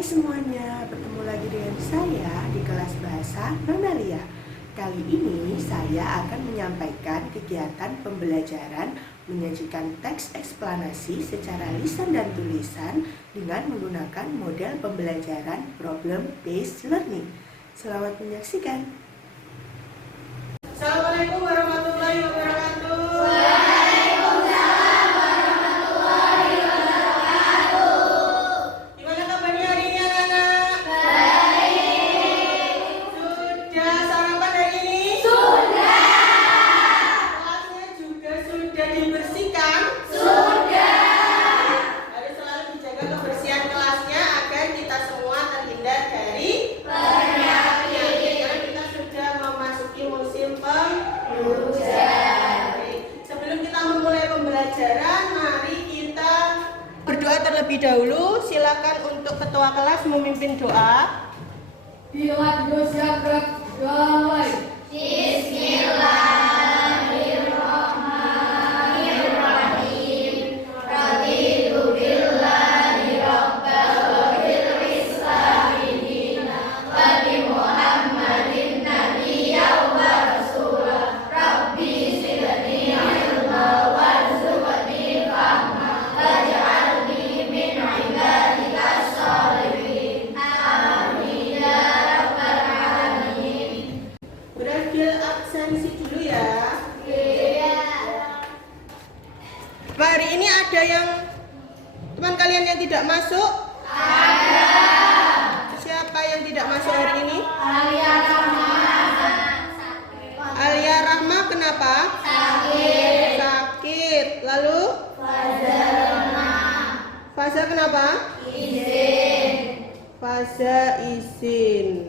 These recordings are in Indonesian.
Hai semuanya, bertemu lagi dengan saya di kelas bahasa Nona Lia. Kali ini saya akan menyampaikan kegiatan pembelajaran menyajikan teks eksplanasi secara lisan dan tulisan dengan menggunakan model pembelajaran problem based learning. Selamat menyaksikan. Assalamualaikum warahmatullahi wabarakatuh. Gimana kabarnya hari ini anak-anak? Baik. Sudah sarapan hari ini? Sudah. Kelasnya juga sudah dibersihkan? Sudah. Harus selalu dijaga kebersihan kelasnya agar kita semua terhindar dari penyakit. Karena kita sudah memasuki musim penghujan. Sebelum kita memulai pembelajaran, mari kita berdoa terlebih dahulu. Silakan untuk ketua kelas memimpin doa. Bismillahirrahmanirrahim. Raditu billahi rabban wa bil islami dinan wa bi Muhammadin nabiyyan wa rasulan. Rabbi zidni ilma warzuqni fahma waj'alni min ibadikas sholihin. Amin ya rabbal alamin. Berambil absensi dulu ya. Pak, hari ini ada yang teman kalian yang tidak masuk? Ada. Siapa yang tidak masuk hari ini? Alia Rahma kenapa? Sakit. Lalu? Faza kenapa? Faza izin.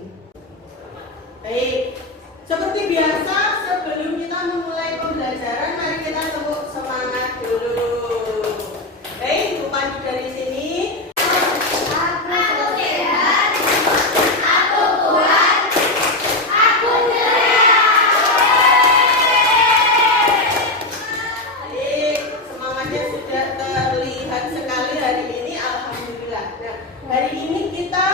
Baik. Seperti biasa, sebelum kita memulai pembelajaran, mari kita tepuk semangat dulu. Baik, Bu Pandu dari sini. Aku sehat, aku kuat, aku ceria. Baik, semangatnya sudah terlihat sekali hari ini, alhamdulillah. Nah, hari ini kita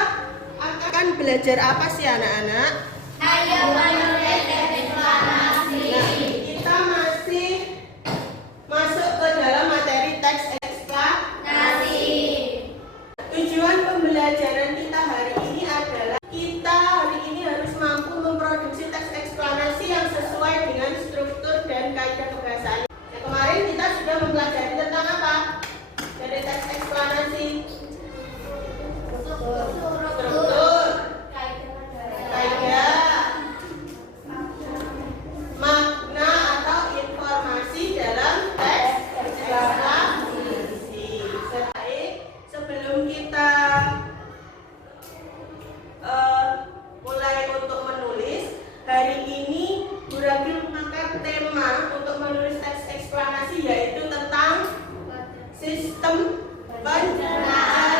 akan belajar apa sih anak-anak? Ayo menulis eksplanasi. Nah, kita masih masuk ke dalam materi teks eksplanasi. Tujuan pembelajaran kita hari ini adalah kita hari ini harus mampu memproduksi teks eksplanasi yang sesuai dengan struktur dan kaidah kebahasaan. Nah, kemarin kita sudah mempelajari tentang apa? Dari teks eksplanasi. Struktur, kaidah, makna atau informasi dalam teks eksplanasi. Baik, sebelum kita mulai untuk menulis, hari ini Bu Rabil mengangkat tema untuk menulis teks eksplanasi yaitu tentang sistem pencernaan.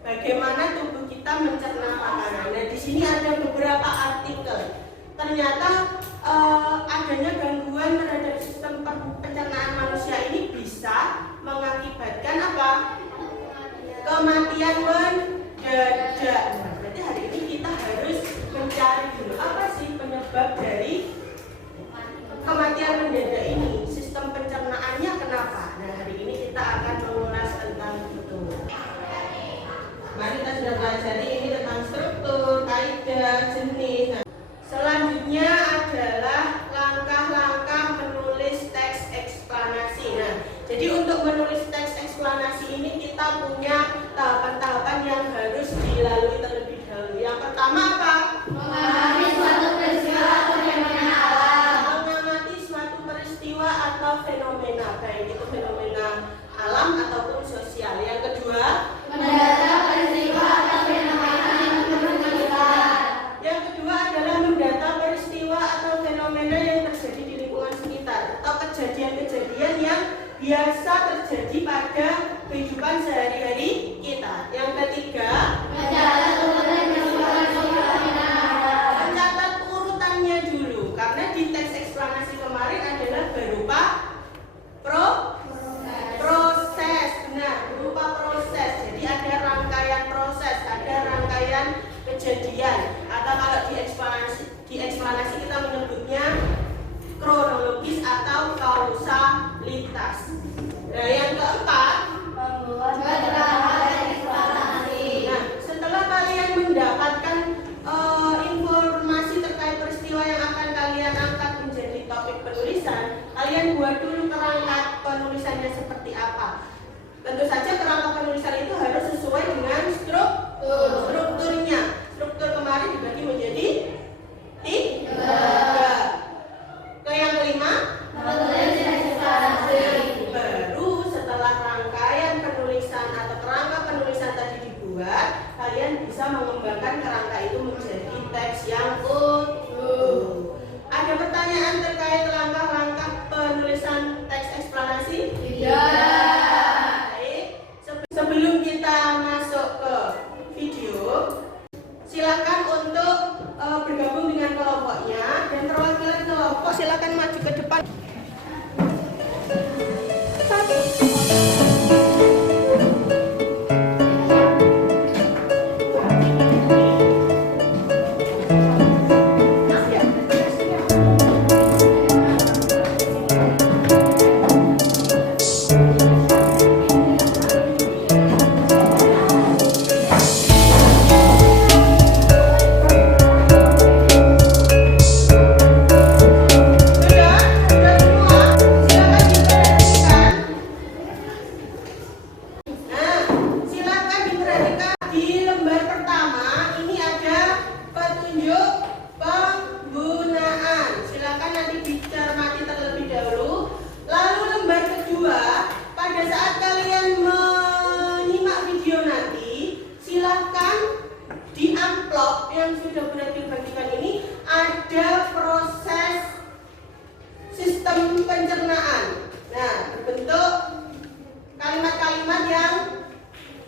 Bagaimana tubuh kita mencerna makanan. Nah, di sini ada beberapa artikel. Ternyata adanya gangguan terhadap sistem pencernaan manusia ini bisa mengakibatkan apa? Kematian mendadak. Nah, berarti hari ini kita harus mencari dulu apa sih penyebab dari kematian mendadak ini. Sistem pencernaannya kenapa? Nah, hari ini kita akan mengulas tentang itu. Mari kita sudah pelajari ini tentang struktur, kaidah, jenis. Nah, selanjutnya adalah langkah-langkah menulis teks eksplanasi. Nah, jadi untuk menulis teks eksplanasi ini kita punya tahapan-tahapan yang harus dilalui terlebih dahulu. Yang pertama apa? Mengamati suatu peristiwa atau fenomena alam. Mengamati suatu peristiwa atau fenomena, baik itu fenomena alam ataupun sosial. Yang kedua, Mendata peristiwa atau fenomena yang perlu dilihat. yang kedua adalah mendata peristiwa atau fenomena yang terjadi di lingkungan sekitar atau kejadian-kejadian yang biasa terjadi pada kehidupan sehari-hari kita. Yang ketiga, Mencatat urutan peristiwa mengembangkan kerangka itu menjadi teks yang utuh. Ada pertanyaan terkait langkah-langkah penulisan teks eksplanasi? Tidak. Baik. Sebelum kita masuk ke video, silakan untuk bergabung dengan kelompoknya dan perwakilan kelompok silakan maju ke depan. Yang sudah berada dibagikan ini ada proses sistem pencernaan. Nah, berbentuk kalimat-kalimat yang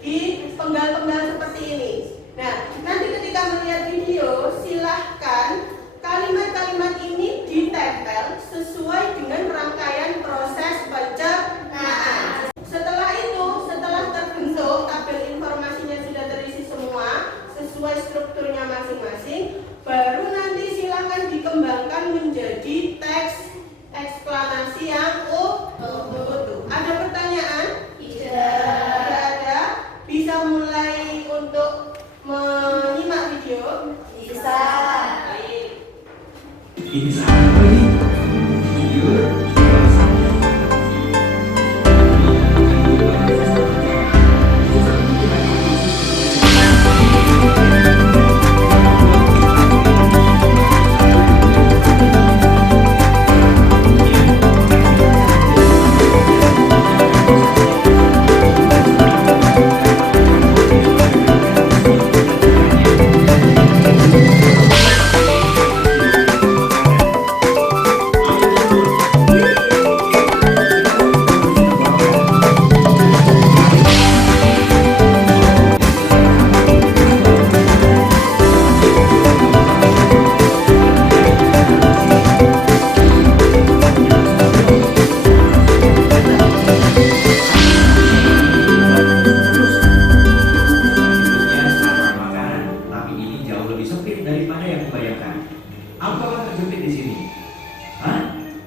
dipenggal-penggal seperti ini. Nah, nanti ketika melihat video, silahkan kalimat-kalimat ini ditempel sesuai dengan rangkaian proses pencernaan. Setelah itu, setelah terbentuk tabel informasinya sudah terisi semua sesuai strukturnya masing-masing, baru nanti silakan dikembangkan menjadi teks eksplanasi yang utuh. Ada pertanyaan? Tidak ada. Bisa mulai untuk menyimak video? Bisa. Baik. Ini salah apa ini? Video.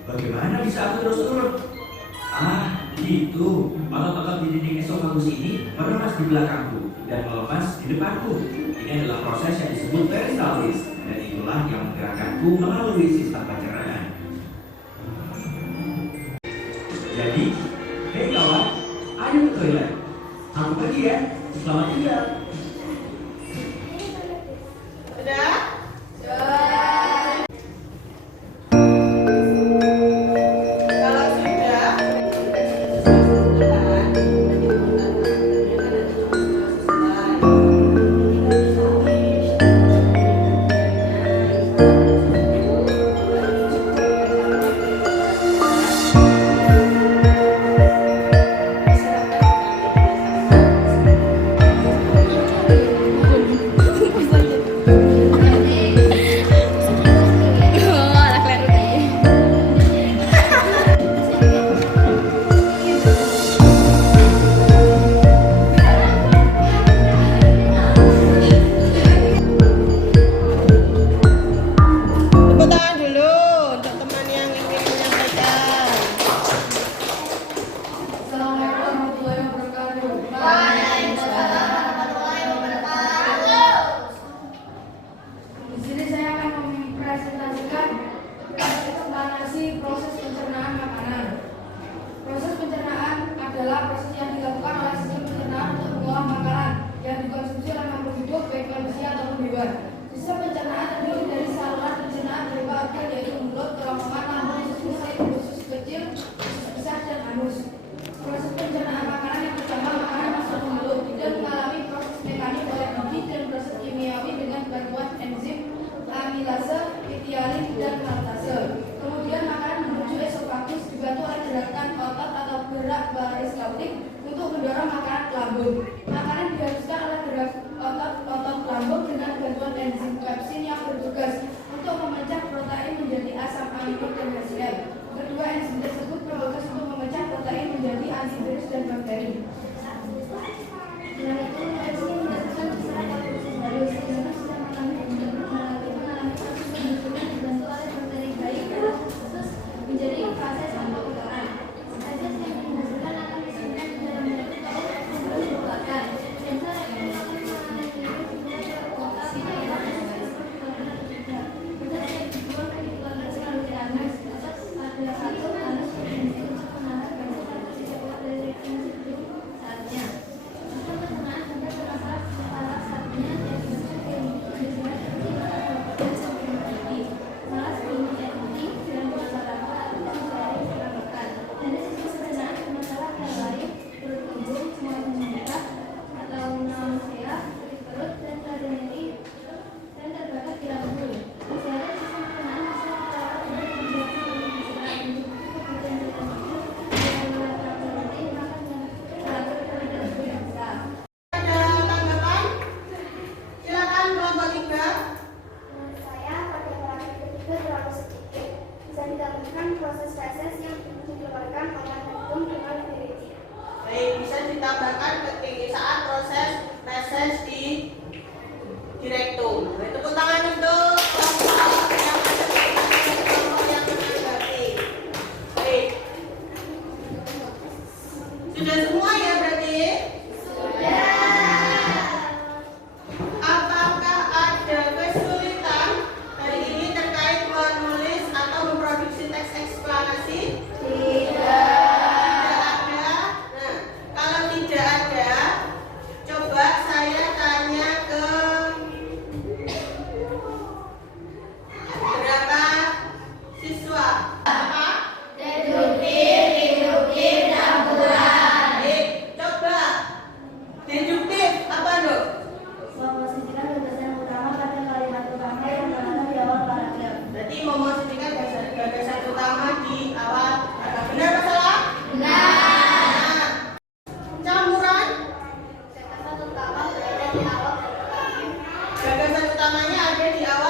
Bagaimana bisa aku terus turun? Ah, gitu. Otot-otot di dinding esofagus ini meremas di belakangku dan melepas di depanku. Ini adalah proses yang disebut peristaltis, dan itulah yang menggerakkanku melalui sistem pencernaan. Jadi, hei kawan, ayo ke toilet. Aku pergi ya. Selamat tinggal. Sudah? Sistem pencernaan terdiri dari saluran pencernaan berupa organ yaitu mulut, kerongkongan, lambung, usus kecil, usus besar, dan anus. Proses pencernaan makanan yang pertama, makanan masuk ke mulut, tidak mengalami proses mekanik oleh gigi dan proses kimiawi dengan proses di direktum. Nah, tepuk tangan untuk kelompok yang menanggapi. Baik. Sudah semua ya berarti? Apakah ada kesulitan hari ini terkait menulis atau memproduksi teks eksplanasi? Tidak ada. Nah, kalau tidak ada, coba saya tanya ke berapa siswa? Apa? Coba deduktif apa dong? Memposisikan gagasan utama pada kalimat utama yang terdapat di awal paragraf. Berarti memposisikan gagasan utama di awal. Benar apa salah? Benar. Campuran? Gagasan utama berada di awal paragraf. Gagasan utamanya ada di awal